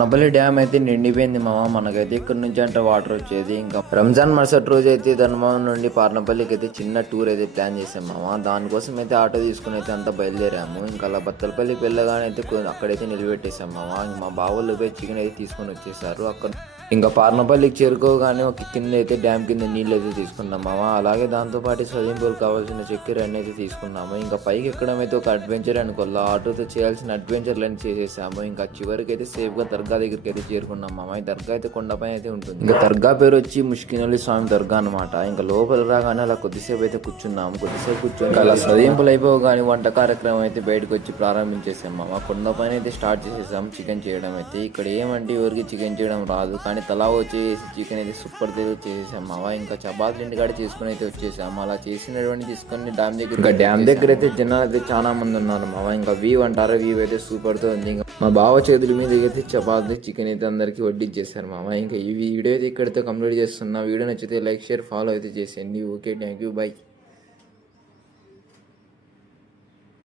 నబలి dam అయితే నిండిపోయింది మామ. మనకైతే ఇక్కడ నుంచి అంటే వాటర్ వచ్చేది. ఇంకా రంజాన్ మరుసటి రోజు అయితే ధర్మవరం నుండి పార్నపల్లికి అయితే చిన్న టూర్ అయితే ప్లాన్ చేసాం మామ. దానికోసం అయితే ఆటో తీసుకుని అయితే అంతా బయలుదేరాము. ఇంకా అలా బత్తలపల్లికి వెళ్ళగానే అయితే అక్కడైతే నిలబెట్టేసాం మామ. మా బావోళ్ళు పోయి చికెన్ అయితే తీసుకొని వచ్చేసారు. అక్కడ ఇంకా పార్నపల్లికి చేరుకోగానే ఒక కింద అయితే డ్యామ్ కింద నీళ్ళు అయితే తీసుకున్నాం మామ. అలాగే దాంతోపాటు స్విమ్మింగ్ కావాల్సిన చక్కెర అన్నీ అయితే తీసుకున్నాము. ఇంకా పైకి ఎక్కడం అయితే ఒక అడ్వెంచర్ అనుకోవాలి. ఆటోతో చేయాల్సిన అడ్వెంచర్లన్నీ చేసేసాము. ఇంకా చివరికి అయితే సేఫ్గా దర్గా దగ్గరికి అయితే చేరుకున్నాం మామ. ఈ దర్గా అయితే కొండపైన అయితే ఉంటుంది. ఇంకా దర్గా పేరు వచ్చి ముష్కినల్లి స్వామి దర్గా అనమాట. ఇంకా లోపల రాగానే అలా కొద్దిసేపు అయితే కూర్చున్నాము. కొద్దిసేపు కూర్చొని అలా సదింపులు అయిపోగానే వంట కార్యక్రమం అయితే బయటకు వచ్చి ప్రారంభించేసాం మామ. కొండపైన అయితే స్టార్ట్ చేసేసాం చికెన్ చేయడం అయితే. ఇక్కడ ఏమంటే ఎవరికి చికెన్ చేయడం రాదు, కానీ తలా వచ్చేసి చికెన్ అయితే సూపర్ చేసేసాం మామ. ఇంకా చపాతీలు ఇంటికాడ చేసుకుని అయితే వచ్చేసాము. అలా చేసినటువంటి తీసుకొని డ్యామ్ దగ్గర, ఇంకా డ్యామ్ దగ్గర అయితే జనాలు అయితే చాలా మంది ఉన్నారు మామ. ఇంకా వ్యూ అంటారు, వ్యూ అయితే సూపర్ తో ఉంది. ఇంకా మా బావ చేతుల మీద అయితే చపాతీ చికెన్ అయితే అందరికి వడ్డించేసారు మామ. ఇంకా ఈ వీడియో అయితే ఇక్కడితో కంప్లీట్ చేస్తున్నా. వీడియో నచ్చితే లైక్ షేర్ ఫాలో అయితే చేసేయండి. Okay, thank you, by.